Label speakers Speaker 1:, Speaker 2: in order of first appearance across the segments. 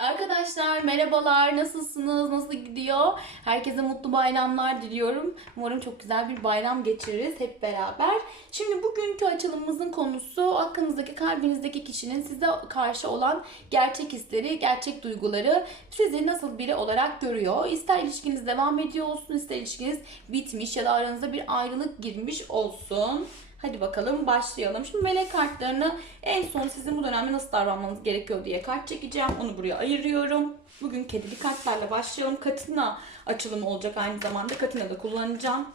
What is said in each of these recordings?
Speaker 1: Arkadaşlar merhabalar, nasılsınız, nasıl gidiyor? Herkese mutlu bayramlar diliyorum. Umarım çok güzel bir bayram geçiririz hep beraber. Şimdi bugünkü açılımımızın konusu aklınızdaki, kalbinizdeki kişinin size karşı olan gerçek hisleri, gerçek duyguları sizi nasıl biri olarak görüyor. İster ilişkiniz devam ediyor olsun, ister ilişkiniz bitmiş ya da aranızda bir ayrılık girmiş olsun. Hadi bakalım başlayalım. Şimdi melek kartlarını en son sizin bu dönemde nasıl davranmanız gerekiyor diye kart çekeceğim. Onu buraya ayırıyorum. Bugün kedili kartlarla başlayalım. Katina açılımı olacak aynı zamanda. Katina da kullanacağım.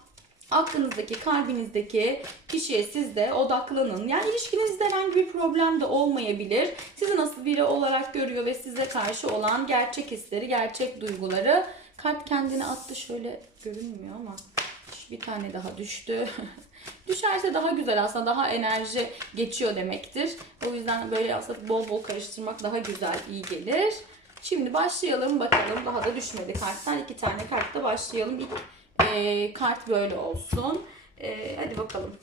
Speaker 1: Aklınızdaki, kalbinizdeki kişiye siz de odaklanın. Yani ilişkinizde herhangi bir problem de olmayabilir. Sizi nasıl biri olarak görüyor ve size karşı olan gerçek hisleri, gerçek duyguları. Kart kendini attı şöyle görünmüyor ama bir tane daha düştü. Düşerse daha güzel aslında daha enerji geçiyor demektir. O yüzden böyle aslında bol bol karıştırmak daha güzel iyi gelir. Şimdi başlayalım bakalım. Daha da düşmedi karttan. iki tane kartla başlayalım. İlk e, kart böyle olsun. E, hadi bakalım.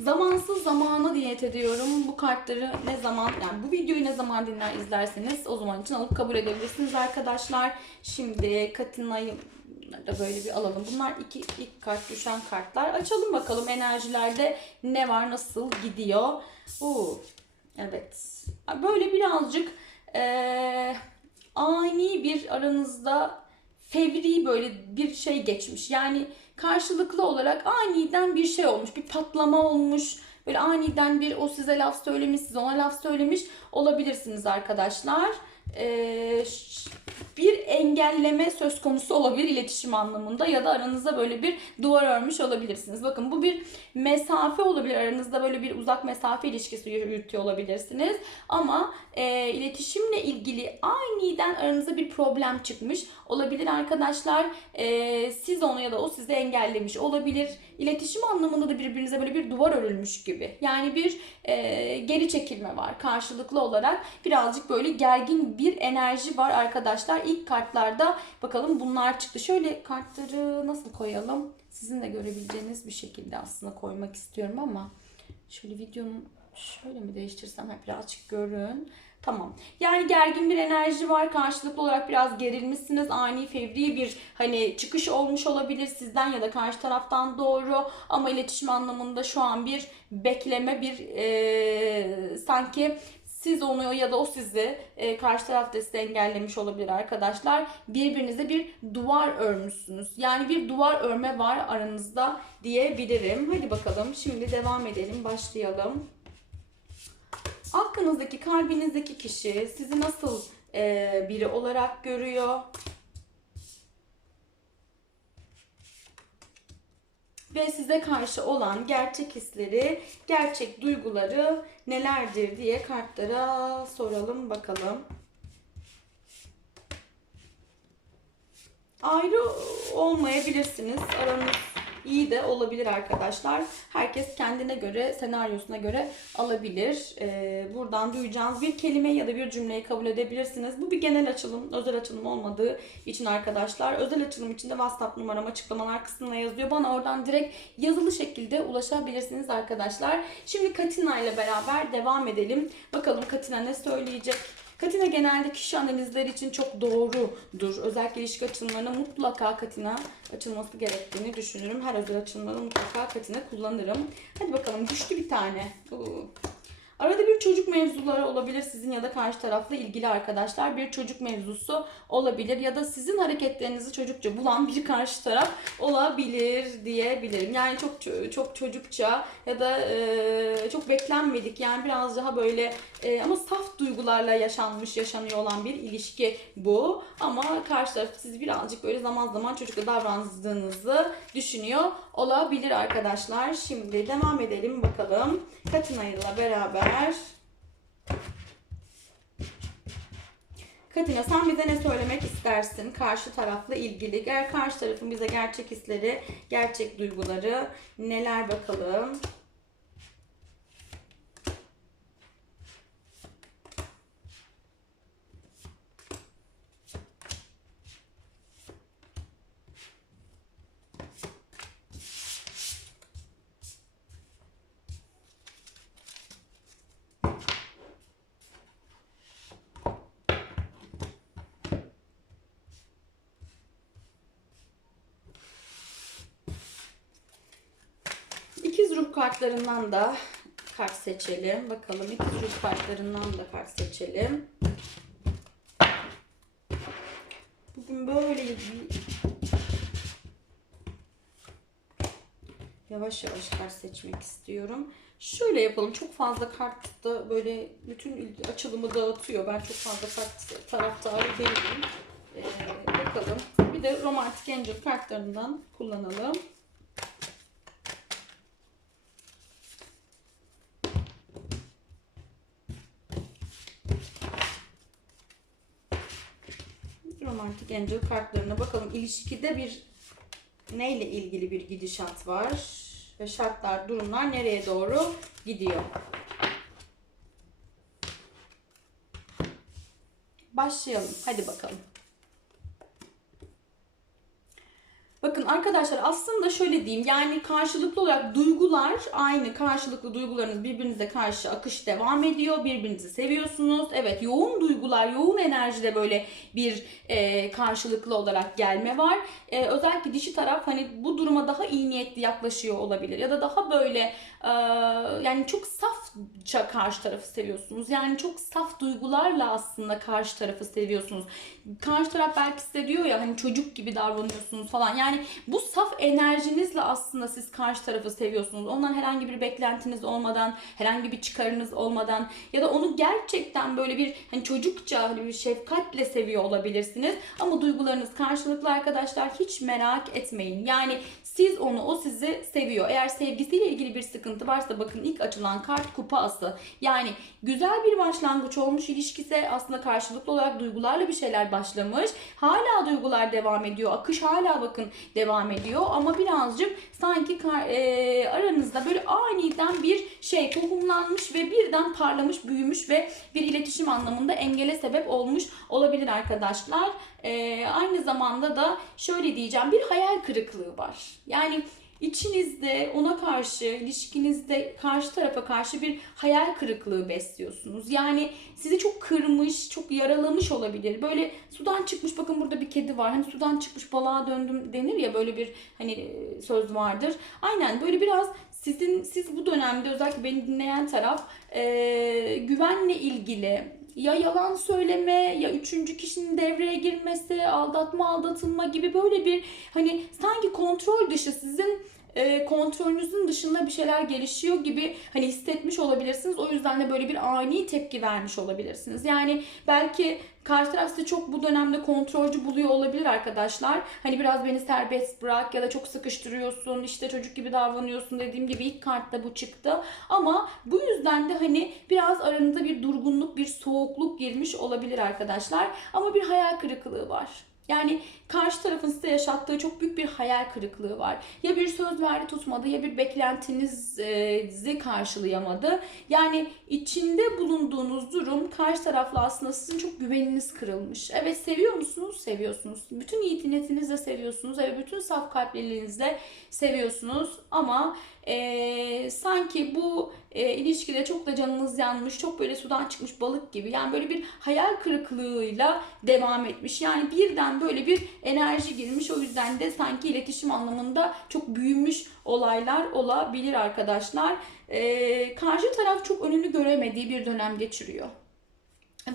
Speaker 1: Zamansız zamana niyet ediyorum. Bu kartları ne zaman yani bu videoyu ne zaman dinler izlerseniz o zaman için alıp kabul edebilirsiniz arkadaşlar. Şimdi Katina'yı da böyle bir alalım. Bunlar iki ilk kart düşen kartlar. Açalım bakalım enerjilerde ne var, nasıl gidiyor. Oo, evet. Böyle birazcık eee ani bir aranızda fevri böyle bir şey geçmiş. Yani karşılıklı olarak aniden bir şey olmuş. Bir patlama olmuş. Böyle aniden bir o size laf söylemiş, siz ona laf söylemiş olabilirsiniz arkadaşlar. Ee, bir engelleme söz konusu olabilir iletişim anlamında ya da aranızda böyle bir duvar örmüş olabilirsiniz. Bakın bu bir mesafe olabilir. Aranızda böyle bir uzak mesafe ilişkisi yürütüyor olabilirsiniz. Ama e, iletişimle ilgili aniden aranızda bir problem çıkmış olabilir arkadaşlar. E, siz onu ya da o sizi engellemiş olabilir. İletişim anlamında da birbirinize böyle bir duvar örülmüş gibi. Yani bir e, geri çekilme var karşılıklı olarak. Birazcık böyle gergin bir enerji var arkadaşlar. İlk kartlarda bakalım bunlar çıktı. Şöyle kartları nasıl koyalım? Sizin de görebileceğiniz bir şekilde aslında koymak istiyorum ama şöyle videonun şöyle mi değiştirsem hep birazcık görün. Tamam. Yani gergin bir enerji var. Karşılıklı olarak biraz gerilmişsiniz. Ani fevri bir hani çıkış olmuş olabilir sizden ya da karşı taraftan doğru. Ama iletişim anlamında şu an bir bekleme, bir e, sanki siz onu ya da o sizi e, karşı taraf da engellemiş olabilir arkadaşlar. Birbirinize bir duvar örmüşsünüz. Yani bir duvar örme var aranızda diyebilirim. Hadi bakalım şimdi devam edelim başlayalım. Aklınızdaki, kalbinizdeki kişi sizi nasıl e, biri olarak görüyor? Ve size karşı olan gerçek hisleri, gerçek duyguları nelerdir diye kartlara soralım bakalım. Ayrı olmayabilirsiniz. Aranız iyi de olabilir arkadaşlar. Herkes kendine göre, senaryosuna göre alabilir. Ee, buradan duyacağınız bir kelime ya da bir cümleyi kabul edebilirsiniz. Bu bir genel açılım, özel açılım olmadığı için arkadaşlar. Özel açılım için de WhatsApp numaram açıklamalar kısmına yazıyor. Bana oradan direkt yazılı şekilde ulaşabilirsiniz arkadaşlar. Şimdi Katina ile beraber devam edelim. Bakalım Katina ne söyleyecek? Katina genelde kişi analizleri için çok doğrudur. Özellikle ilişki açılımlarına mutlaka Katina açılması gerektiğini düşünürüm. Her özel açılımda mutlaka Katina kullanırım. Hadi bakalım düştü bir tane. Uu. Arada bir çocuk mevzuları olabilir sizin ya da karşı tarafla ilgili arkadaşlar. Bir çocuk mevzusu olabilir ya da sizin hareketlerinizi çocukça bulan bir karşı taraf olabilir diyebilirim. Yani çok çok çocukça ya da e, çok beklenmedik yani biraz daha böyle e, ama saf duygularla yaşanmış, yaşanıyor olan bir ilişki bu. Ama karşı taraf sizi birazcık böyle zaman zaman çocukla davrandığınızı düşünüyor olabilir arkadaşlar. Şimdi devam edelim bakalım. Katina ile beraber Katina sen bize ne söylemek istersin karşı tarafla ilgili? Eğer karşı tarafın bize gerçek hisleri, gerçek duyguları neler bakalım? Kartlarından da kart seçelim. Bakalım ikiz ruh kartlarından da kart seçelim. Bugün böyle bir yavaş yavaş kart seçmek istiyorum. Şöyle yapalım. Çok fazla kart da böyle bütün açılımı dağıtıyor. Ben çok fazla kart taraftarı değilim. Ee, bakalım. Bir de romantik angel kartlarından kullanalım. Romantik angel kartlarına bakalım. İlişkide bir neyle ilgili bir gidişat var ve şartlar, durumlar nereye doğru gidiyor? Başlayalım. Hadi bakalım. Bakın arkadaşlar aslında şöyle diyeyim yani karşılıklı olarak duygular aynı karşılıklı duygularınız birbirinize karşı akış devam ediyor. Birbirinizi seviyorsunuz. Evet yoğun duygular, yoğun enerjide böyle bir e, karşılıklı olarak gelme var. E, özellikle dişi taraf hani bu duruma daha iyi niyetli yaklaşıyor olabilir ya da daha böyle e, yani çok safça karşı tarafı seviyorsunuz. Yani çok saf duygularla aslında karşı tarafı seviyorsunuz. Karşı taraf belki size diyor ya hani çocuk gibi davranıyorsunuz falan. Yani bu saf enerjinizle aslında siz karşı tarafı seviyorsunuz. Ondan herhangi bir beklentiniz olmadan, herhangi bir çıkarınız olmadan ya da onu gerçekten böyle bir hani çocukça hani bir şefkatle seviyor olabilirsiniz. Ama duygularınız karşılıklı arkadaşlar hiç merak etmeyin. Yani siz onu, o sizi seviyor. Eğer sevgisiyle ilgili bir sıkıntı varsa bakın ilk açılan kart kupa ası. Yani güzel bir başlangıç olmuş ilişkisi aslında karşılıklı olarak duygularla bir şeyler başlamış. Hala duygular devam ediyor. Akış hala bakın devam ediyor ama birazcık sanki e, aranızda böyle aniden bir şey tohumlanmış ve birden parlamış, büyümüş ve bir iletişim anlamında engele sebep olmuş olabilir arkadaşlar. E, aynı zamanda da şöyle diyeceğim bir hayal kırıklığı var. Yani içinizde ona karşı, ilişkinizde karşı tarafa karşı bir hayal kırıklığı besliyorsunuz. Yani sizi çok kırmış, çok yaralamış olabilir. Böyle sudan çıkmış, bakın burada bir kedi var. Hani sudan çıkmış balığa döndüm denir ya böyle bir hani söz vardır. Aynen böyle biraz sizin siz bu dönemde özellikle beni dinleyen taraf e, güvenle ilgili ya yalan söyleme ya üçüncü kişinin devreye girmesi, aldatma, aldatılma gibi böyle bir hani sanki kontrol dışı sizin e, kontrolünüzün dışında bir şeyler gelişiyor gibi hani hissetmiş olabilirsiniz. O yüzden de böyle bir ani tepki vermiş olabilirsiniz. Yani belki karşı taraf sizi çok bu dönemde kontrolcü buluyor olabilir arkadaşlar. Hani biraz beni serbest bırak ya da çok sıkıştırıyorsun işte çocuk gibi davranıyorsun dediğim gibi ilk kartta bu çıktı. Ama bu yüzden de hani biraz aranızda bir durgunluk, bir soğukluk girmiş olabilir arkadaşlar. Ama bir hayal kırıklığı var. Yani karşı tarafın size yaşattığı çok büyük bir hayal kırıklığı var. Ya bir söz verdi tutmadı ya bir beklentinizi karşılayamadı. Yani içinde bulunduğunuz durum karşı tarafla aslında sizin çok güveniniz kırılmış. Evet seviyor musunuz? Seviyorsunuz. Bütün iyi niyetinizle seviyorsunuz. Evet bütün saf kalpliliğinizle seviyorsunuz. Ama e, sanki bu e, ilişkide çok da canınız yanmış, çok böyle sudan çıkmış balık gibi. Yani böyle bir hayal kırıklığıyla devam etmiş. Yani birden böyle bir enerji girmiş. O yüzden de sanki iletişim anlamında çok büyümüş olaylar olabilir arkadaşlar. E, karşı taraf çok önünü göremediği bir dönem geçiriyor.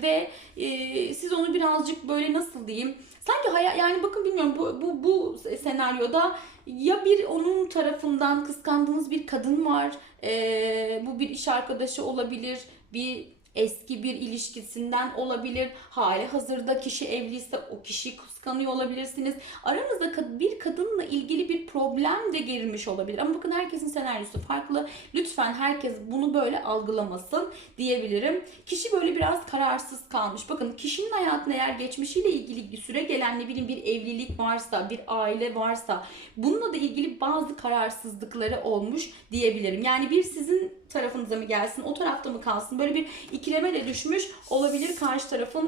Speaker 1: Ve e, siz onu birazcık böyle nasıl diyeyim sanki hayal yani bakın bilmiyorum bu, bu, bu senaryoda ya bir onun tarafından kıskandığınız bir kadın var e, bu bir iş arkadaşı olabilir bir eski bir ilişkisinden olabilir. Hali hazırda kişi evliyse o kişiyi kıskanıyor olabilirsiniz. Aranızda bir kadınla ilgili bir problem de girmiş olabilir. Ama bakın herkesin senaryosu farklı. Lütfen herkes bunu böyle algılamasın diyebilirim. Kişi böyle biraz kararsız kalmış. Bakın kişinin hayatına eğer geçmişiyle ilgili süre gelen ne bileyim bir evlilik varsa, bir aile varsa bununla da ilgili bazı kararsızlıkları olmuş diyebilirim. Yani bir sizin tarafınıza mı gelsin, o tarafta mı kalsın? Böyle bir ikileme de düşmüş olabilir karşı tarafın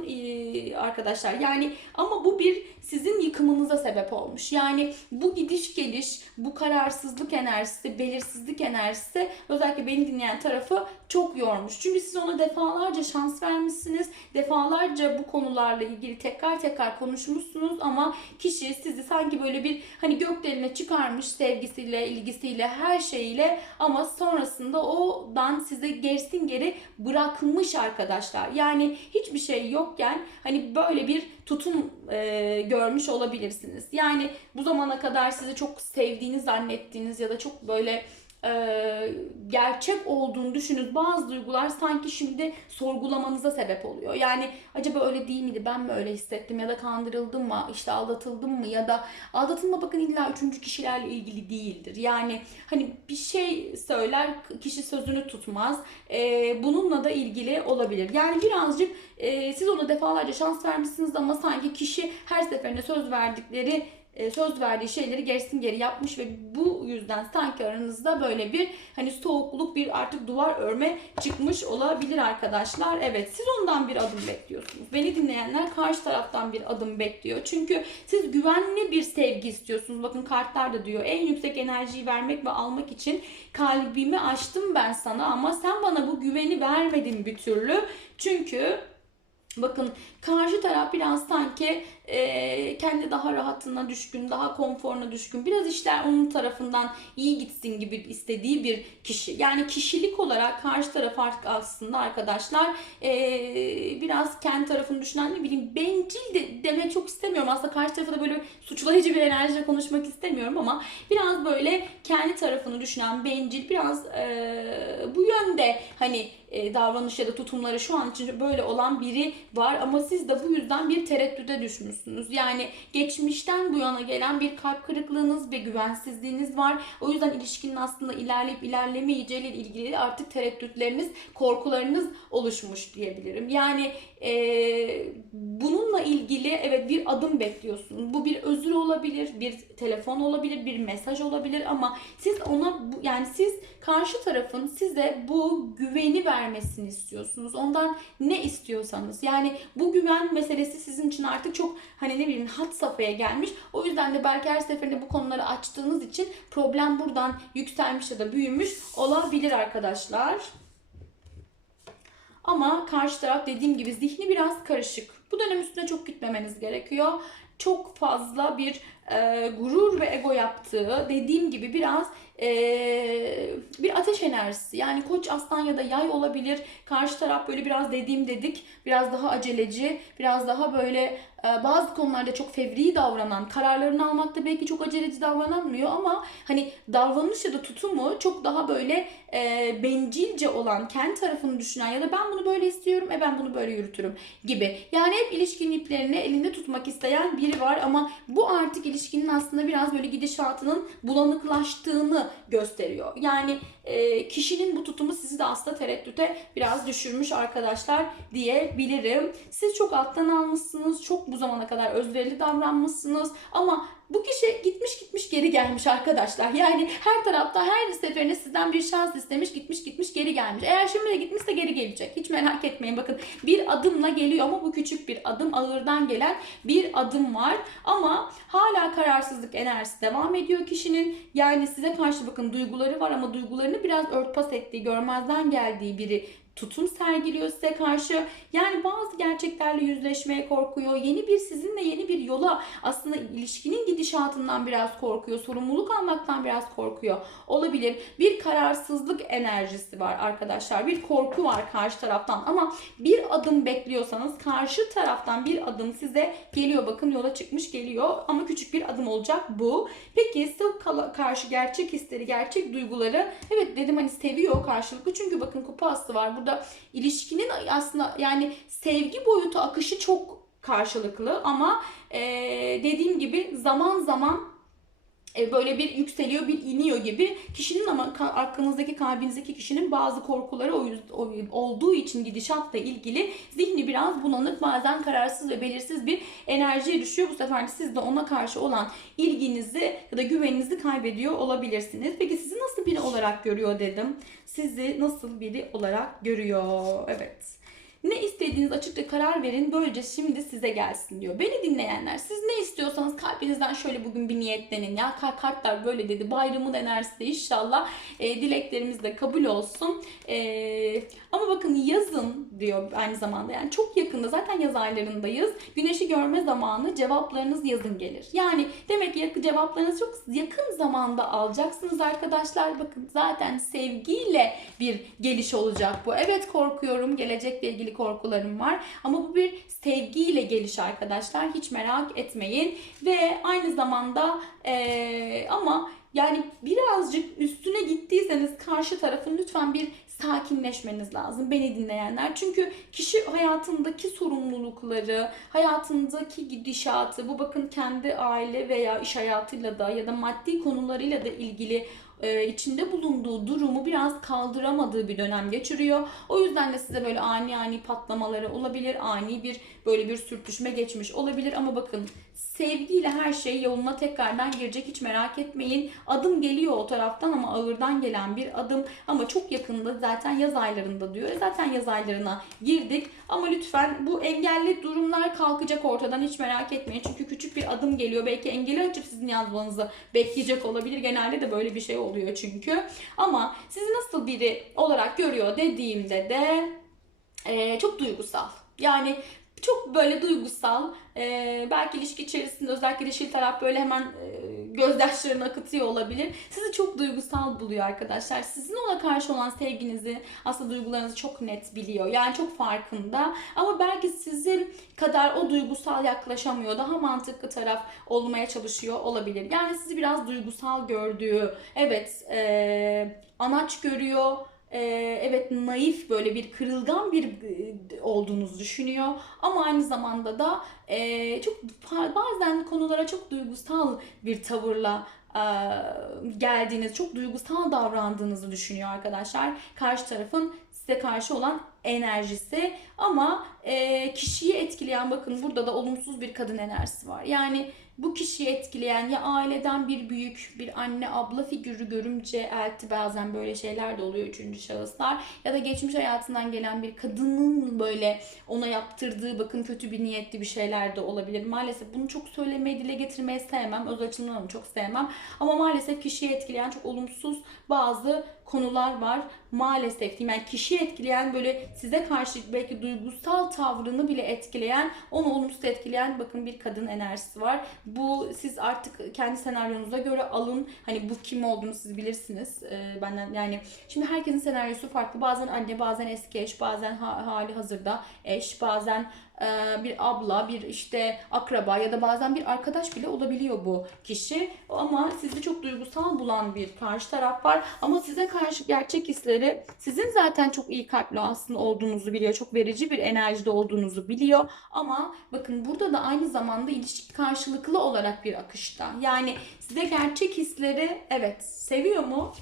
Speaker 1: arkadaşlar. Yani ama bu bir sizin yıkımınıza sebep olmuş. Yani bu gidiş geliş, bu kararsızlık enerjisi, belirsizlik enerjisi özellikle beni dinleyen tarafı çok yormuş. Çünkü siz ona defalarca şans vermişsiniz. Defalarca bu konularla ilgili tekrar tekrar konuşmuşsunuz ama kişi sizi sanki böyle bir hani göklerine çıkarmış sevgisiyle, ilgisiyle, her şeyiyle ama sonrasında odan size gerisin geri bırakmış arkadaşlar. Yani hiçbir şey yokken hani böyle bir tutum e, görmüş olabilirsiniz. Yani bu zamana kadar sizi çok sevdiğini zannettiğiniz ya da çok böyle e, gerçek olduğunu düşünün bazı duygular sanki şimdi sorgulamanıza sebep oluyor. Yani acaba öyle değil miydi? Ben mi öyle hissettim ya da kandırıldım mı? işte aldatıldım mı? Ya da aldatılma bakın illa üçüncü kişilerle ilgili değildir. Yani hani bir şey söyler kişi sözünü tutmaz. E, bununla da ilgili olabilir. Yani birazcık e, siz ona defalarca şans vermişsiniz ama sanki kişi her seferinde söz verdikleri e, söz verdiği şeyleri gerisin geri yapmış ve bu yüzden sanki aranızda böyle bir hani soğukluk bir artık duvar örme çıkmış olabilir arkadaşlar. Evet siz ondan bir adım bekliyorsunuz. Beni dinleyenler karşı taraftan bir adım bekliyor. Çünkü siz güvenli bir sevgi istiyorsunuz. Bakın kartlar da diyor en yüksek enerjiyi vermek ve almak için kalbimi açtım ben sana ama sen bana bu güveni vermedin bir türlü. Çünkü Bakın karşı taraf biraz sanki e, kendi daha rahatına düşkün, daha konforuna düşkün. Biraz işler onun tarafından iyi gitsin gibi istediği bir kişi. Yani kişilik olarak karşı taraf artık aslında arkadaşlar e, biraz kendi tarafını düşünen ne bileyim bencil de demek çok istemiyorum. Aslında karşı tarafa da böyle suçlayıcı bir enerjiyle konuşmak istemiyorum ama biraz böyle kendi tarafını düşünen bencil biraz e, bu yönde hani e, davranış ya da tutumları şu an için böyle olan biri var ama siz de bu yüzden bir tereddüde düşmüşsünüz. Yani geçmişten bu yana gelen bir kalp kırıklığınız ve güvensizliğiniz var. O yüzden ilişkinin aslında ilerleyip ilerlemeyeceğiyle ilgili artık tereddütleriniz, korkularınız oluşmuş diyebilirim. Yani e, bununla ilgili evet bir adım bekliyorsunuz. Bu bir özür olabilir, bir telefon olabilir, bir mesaj olabilir ama siz ona yani siz karşı tarafın size bu güveni vermesini istiyorsunuz. Ondan ne istiyorsanız. Yani bu güven meselesi sizin için artık çok hani ne bileyim hat safhaya gelmiş. O yüzden de belki her seferinde bu konuları açtığınız için problem buradan yükselmiş ya da büyümüş olabilir arkadaşlar. Ama karşı taraf dediğim gibi zihni biraz karışık. Bu dönem üstüne çok gitmemeniz gerekiyor. Çok fazla bir e, gurur ve ego yaptığı dediğim gibi biraz e, bir ateş enerjisi. Yani koç aslan ya da yay olabilir. Karşı taraf böyle biraz dediğim dedik. Biraz daha aceleci. Biraz daha böyle bazı konularda çok fevri davranan, kararlarını almakta belki çok aceleci davranamıyor ama hani davranış ya da tutumu çok daha böyle e, bencilce olan, kendi tarafını düşünen ya da ben bunu böyle istiyorum, e ben bunu böyle yürütürüm gibi. Yani hep ilişkinin iplerini elinde tutmak isteyen biri var ama bu artık ilişkinin aslında biraz böyle gidişatının bulanıklaştığını gösteriyor. Yani e, kişinin bu tutumu sizi de aslında tereddüte biraz düşürmüş arkadaşlar diyebilirim. Siz çok alttan almışsınız, çok bu zamana kadar özverili davranmışsınız ama bu kişi gitmiş gitmiş geri gelmiş arkadaşlar. Yani her tarafta her seferinde sizden bir şans istemiş gitmiş gitmiş geri gelmiş. Eğer şimdi de gitmişse geri gelecek. Hiç merak etmeyin bakın bir adımla geliyor ama bu küçük bir adım ağırdan gelen bir adım var. Ama hala kararsızlık enerjisi devam ediyor kişinin. Yani size karşı bakın duyguları var ama duygularını biraz örtbas ettiği görmezden geldiği biri tutum sergiliyor size karşı. Yani bazı gerçeklerle yüzleşmeye korkuyor. Yeni bir sizinle yeni bir yola aslında ilişkinin gidişatından biraz korkuyor. Sorumluluk almaktan biraz korkuyor. Olabilir. Bir kararsızlık enerjisi var arkadaşlar. Bir korku var karşı taraftan ama bir adım bekliyorsanız karşı taraftan bir adım size geliyor. Bakın yola çıkmış geliyor ama küçük bir adım olacak bu. Peki size karşı gerçek hisleri, gerçek duyguları evet dedim hani seviyor karşılıklı. Çünkü bakın kupa aslı var. Burada ilişkinin aslında yani sevgi boyutu akışı çok karşılıklı ama e, dediğim gibi zaman zaman böyle bir yükseliyor bir iniyor gibi kişinin ama aklınızdaki kalbinizdeki kişinin bazı korkuları olduğu için gidişatla ilgili zihni biraz bulanık bazen kararsız ve belirsiz bir enerjiye düşüyor. Bu sefer siz de ona karşı olan ilginizi ya da güveninizi kaybediyor olabilirsiniz. Peki sizi nasıl biri olarak görüyor dedim. Sizi nasıl biri olarak görüyor? Evet. Ne istediğiniz açıkça karar verin. Böylece şimdi size gelsin diyor. Beni dinleyenler siz ne istiyorsanız kalbinizden şöyle bugün bir niyetlenin. Ya kar- kartlar böyle dedi. Bayramın enerjisi de inşallah e, dileklerimiz de kabul olsun. E, ama bakın yazın diyor aynı zamanda. Yani çok yakında zaten yaz aylarındayız. Güneşi görme zamanı cevaplarınız yazın gelir. Yani demek ki yakın cevaplarınızı çok yakın zamanda alacaksınız arkadaşlar. Bakın zaten sevgiyle bir geliş olacak bu. Evet korkuyorum. Gelecekle ilgili korkularım var. Ama bu bir sevgiyle geliş arkadaşlar. Hiç merak etmeyin. Ve aynı zamanda eee, ama yani birazcık üstüne gittiyseniz karşı tarafın lütfen bir sakinleşmeniz lazım beni dinleyenler. Çünkü kişi hayatındaki sorumlulukları, hayatındaki gidişatı, bu bakın kendi aile veya iş hayatıyla da ya da maddi konularıyla da ilgili e, içinde bulunduğu durumu biraz kaldıramadığı bir dönem geçiriyor. O yüzden de size böyle ani ani patlamaları olabilir, ani bir böyle bir sürtüşme geçmiş olabilir ama bakın sevgiyle her şey yoluna tekrardan girecek hiç merak etmeyin. Adım geliyor o taraftan ama ağırdan gelen bir adım ama çok yakında zaten yaz aylarında diyor. Zaten yaz aylarına girdik ama lütfen bu engelli durumlar kalkacak ortadan hiç merak etmeyin. Çünkü küçük bir adım geliyor. Belki engeli açıp sizin yazmanızı bekleyecek olabilir. Genelde de böyle bir şey oluyor çünkü. Ama sizi nasıl biri olarak görüyor dediğimde de e, çok duygusal. Yani çok böyle duygusal, e, belki ilişki içerisinde özellikle dişil taraf böyle hemen e, gözyaşlarını akıtıyor olabilir. Sizi çok duygusal buluyor arkadaşlar. Sizin ona karşı olan sevginizi, aslında duygularınızı çok net biliyor. Yani çok farkında. Ama belki sizin kadar o duygusal yaklaşamıyor. Daha mantıklı taraf olmaya çalışıyor olabilir. Yani sizi biraz duygusal gördüğü, evet e, anaç görüyor, ee, evet naif böyle bir kırılgan bir e, olduğunuzu düşünüyor ama aynı zamanda da e, çok bazen konulara çok duygusal bir tavırla e, geldiğiniz, çok duygusal davrandığınızı düşünüyor arkadaşlar. Karşı tarafın size karşı olan enerjisi ama e, kişiyi etkileyen bakın burada da olumsuz bir kadın enerjisi var. Yani bu kişiyi etkileyen ya aileden bir büyük, bir anne, abla figürü, görümce, elti bazen böyle şeyler de oluyor üçüncü şahıslar. Ya da geçmiş hayatından gelen bir kadının böyle ona yaptırdığı bakın kötü bir niyetli bir şeyler de olabilir. Maalesef bunu çok söylemeyi, dile getirmeyi sevmem. Öz açımdan çok sevmem. Ama maalesef kişiyi etkileyen çok olumsuz bazı konular var. Maalesef diyeyim yani kişiyi etkileyen böyle size karşı belki duygusal tavrını bile etkileyen, onu olumsuz etkileyen bakın bir kadın enerjisi var. Bu siz artık kendi senaryonuza göre alın. Hani bu kim olduğunu siz bilirsiniz. Ee, benden yani şimdi herkesin senaryosu farklı. Bazen anne, bazen eski eş, bazen ha- hali hazırda eş, bazen bir abla, bir işte akraba ya da bazen bir arkadaş bile olabiliyor bu kişi. Ama sizi çok duygusal bulan bir karşı taraf var. Ama size karşı gerçek hisleri sizin zaten çok iyi kalpli aslında olduğunuzu biliyor. Çok verici bir enerjide olduğunuzu biliyor. Ama bakın burada da aynı zamanda ilişki karşılıklı olarak bir akışta. Yani size gerçek hisleri evet seviyor mu?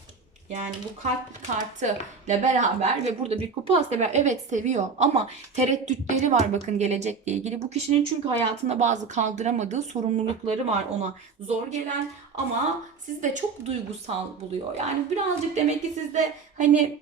Speaker 1: Yani bu kalp kartı ile beraber ve burada bir kupa sever. Evet seviyor ama tereddütleri var bakın gelecekle ilgili. Bu kişinin çünkü hayatında bazı kaldıramadığı sorumlulukları var ona zor gelen ama siz de çok duygusal buluyor. Yani birazcık demek ki sizde hani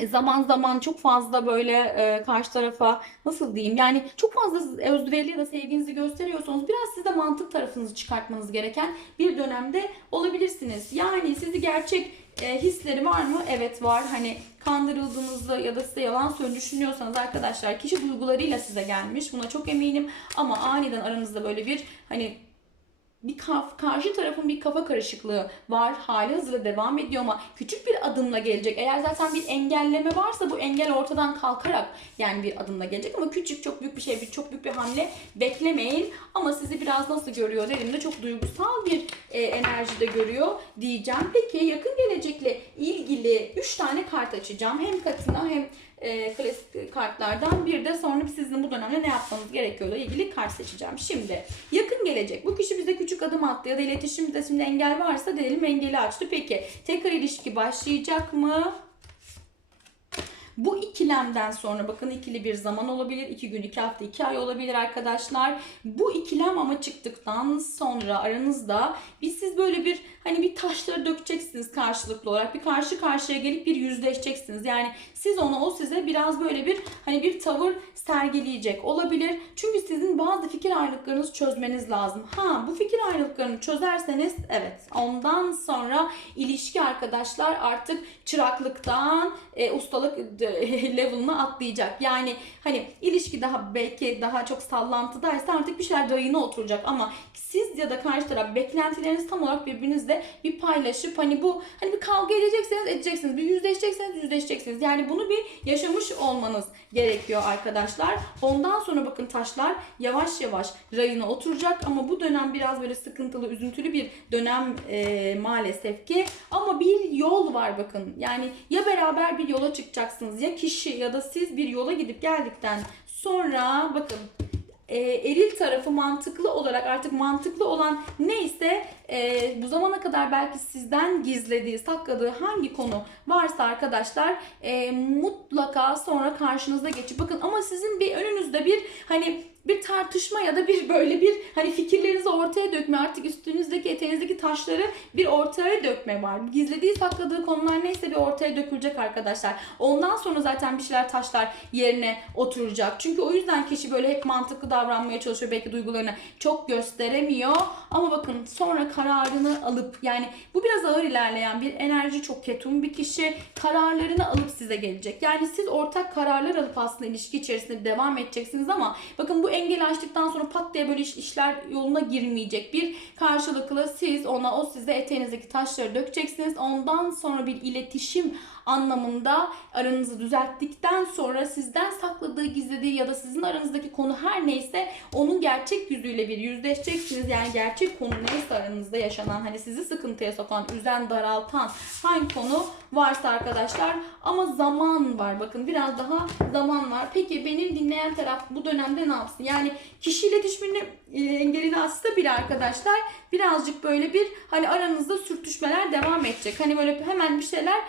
Speaker 1: e, zaman zaman çok fazla böyle e, karşı tarafa nasıl diyeyim yani çok fazla özverili ya da sevginizi gösteriyorsanız biraz siz de mantık tarafınızı çıkartmanız gereken bir dönemde olabilirsiniz. Yani sizi gerçek e, hisleri var mı? Evet var. Hani kandırıldığınızı ya da size yalan söylediğini düşünüyorsanız arkadaşlar kişi duygularıyla size gelmiş. Buna çok eminim. Ama aniden aranızda böyle bir hani bir kaf, karşı tarafın bir kafa karışıklığı var. Hali hazırda devam ediyor ama küçük bir adımla gelecek. Eğer zaten bir engelleme varsa bu engel ortadan kalkarak yani bir adımla gelecek ama küçük çok büyük bir şey, bir çok büyük bir hamle beklemeyin. Ama sizi biraz nasıl görüyor dediğimde çok duygusal bir e, enerjide görüyor diyeceğim. Peki yakın gelecekle ilgili 3 tane kart açacağım. Hem Katina hem e, klasik kartlardan. Bir de sonra sizin bu dönemde ne yapmanız gerekiyorla ilgili kart seçeceğim. Şimdi yakın gelecek. Bu kişi bize küçük adım attı ya da iletişimde şimdi engel varsa diyelim engeli açtı. Peki tekrar ilişki başlayacak mı? Bu ikilemden sonra bakın ikili bir zaman olabilir. iki gün, iki hafta, iki ay olabilir arkadaşlar. Bu ikilem ama çıktıktan sonra aranızda bir siz böyle bir hani bir taşları dökeceksiniz karşılıklı olarak. Bir karşı karşıya gelip bir yüzleşeceksiniz. Yani siz ona o size biraz böyle bir hani bir tavır sergileyecek olabilir. Çünkü sizin bazı fikir ayrılıklarınızı çözmeniz lazım. Ha bu fikir ayrılıklarını çözerseniz evet ondan sonra ilişki arkadaşlar artık çıraklıktan e, ustalık level'ına atlayacak. Yani hani ilişki daha belki daha çok sallantıdaysa artık bir şeyler rayına oturacak ama siz ya da karşı taraf beklentileriniz tam olarak birbirinizle bir paylaşıp hani bu hani bir kavga edecekseniz edeceksiniz. Bir yüzleşecekseniz yüzleşeceksiniz. Yani bunu bir yaşamış olmanız gerekiyor arkadaşlar. Ondan sonra bakın taşlar yavaş yavaş rayına oturacak ama bu dönem biraz böyle sıkıntılı, üzüntülü bir dönem e, maalesef ki. Ama bir yol var bakın. Yani ya beraber bir yola çıkacaksınız ya kişi ya da siz bir yola gidip geldikten sonra bakın e, eril tarafı mantıklı olarak artık mantıklı olan neyse e, bu zamana kadar belki sizden gizlediği, sakladığı hangi konu varsa arkadaşlar e, mutlaka sonra karşınıza geçip bakın ama sizin bir önünüzde bir hani bir tartışma ya da bir böyle bir hani fikirlerinizi ortaya dökme artık üstünüzdeki eteğinizdeki taşları bir ortaya dökme var. Gizlediği sakladığı konular neyse bir ortaya dökülecek arkadaşlar. Ondan sonra zaten bir şeyler taşlar yerine oturacak. Çünkü o yüzden kişi böyle hep mantıklı davranmaya çalışıyor. Belki duygularını çok gösteremiyor. Ama bakın sonra kararını alıp yani bu biraz ağır ilerleyen bir enerji çok ketum bir kişi kararlarını alıp size gelecek. Yani siz ortak kararlar alıp aslında ilişki içerisinde devam edeceksiniz ama bakın bu engel açtıktan sonra pat diye böyle iş- işler yoluna girmeyecek. Bir karşılıklı siz ona o size eteğinizdeki taşları dökeceksiniz. Ondan sonra bir iletişim anlamında aranızı düzelttikten sonra sizden sakladığı, gizlediği ya da sizin aranızdaki konu her neyse onun gerçek yüzüyle bir yüzleşeceksiniz. Yani gerçek konu neyse aranızda yaşanan hani sizi sıkıntıya sokan, üzen, daraltan hangi konu varsa arkadaşlar ama zaman var. Bakın biraz daha zaman var. Peki benim dinleyen taraf bu dönemde ne yapsın? Yani kişi iletişimini e, engelini açsa bile arkadaşlar birazcık böyle bir hani aranızda sürtüşmeler devam edecek. Hani böyle hemen bir şeyler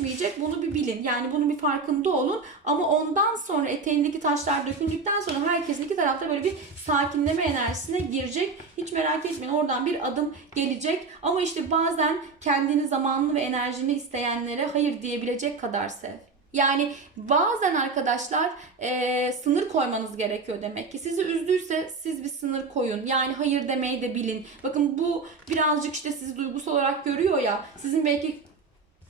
Speaker 1: iyileşmeyecek. Bunu bir bilin. Yani bunun bir farkında olun. Ama ondan sonra eteğindeki taşlar döküldükten sonra herkesin iki tarafta böyle bir sakinleme enerjisine girecek. Hiç merak etmeyin. Oradan bir adım gelecek. Ama işte bazen kendini zamanını ve enerjini isteyenlere hayır diyebilecek kadar sev. Yani bazen arkadaşlar eee, sınır koymanız gerekiyor demek ki. Sizi üzdüyse siz bir sınır koyun. Yani hayır demeyi de bilin. Bakın bu birazcık işte sizi duygusal olarak görüyor ya. Sizin belki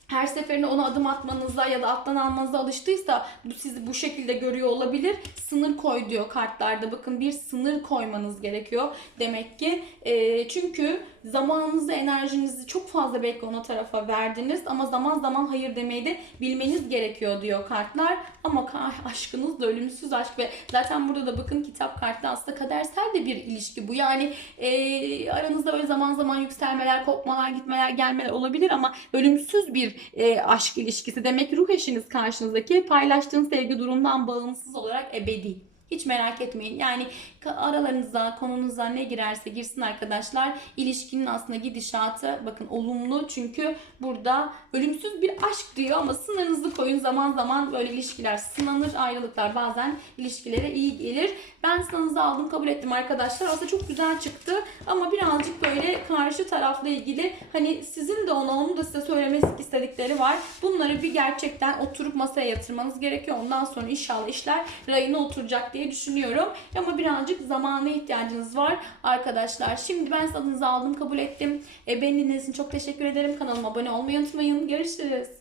Speaker 1: her seferinde ona adım atmanıza ya da alttan almanıza alıştıysa bu sizi bu şekilde görüyor olabilir. Sınır koy diyor kartlarda. Bakın bir sınır koymanız gerekiyor demek ki. Eee, çünkü zamanınızı, enerjinizi çok fazla belki ona tarafa verdiniz ama zaman zaman hayır demeyi de bilmeniz gerekiyor diyor kartlar. Ama aşkınız da ölümsüz aşk ve zaten burada da bakın kitap kartı aslında kadersel de bir ilişki bu. Yani eee, aranızda böyle zaman zaman yükselmeler, kopmalar, gitmeler, gelmeler olabilir ama ölümsüz bir eee, aşk ilişkisi. Demek ruh eşiniz karşınızdaki paylaştığınız sevgi durumdan bağımsız olarak ebedi. Hiç merak etmeyin. Yani aralarınıza, konunuza ne girerse girsin arkadaşlar. İlişkinin aslında gidişatı bakın olumlu. Çünkü burada ölümsüz bir aşk diyor ama sınırınızı koyun. Zaman zaman böyle ilişkiler sınanır. Ayrılıklar bazen ilişkilere iyi gelir. Ben sınavınızı aldım kabul ettim arkadaşlar. Aslında çok güzel çıktı. Ama birazcık böyle karşı tarafla ilgili hani sizin de ona onun da size söylemek istedikleri var. Bunları bir gerçekten oturup masaya yatırmanız gerekiyor. Ondan sonra inşallah işler rayına oturacak diye düşünüyorum. Ama birazcık zamana ihtiyacınız var arkadaşlar. Şimdi ben adınızı aldım kabul ettim. E, beni dinlediğiniz için çok teşekkür ederim. Kanalıma abone olmayı unutmayın. Görüşürüz.